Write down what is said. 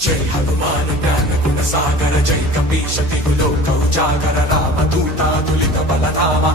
जय हनुमान ज्ञान गुण सागर जय कपीश तिहु लोक उजागर राम दूतातुलित बलधामा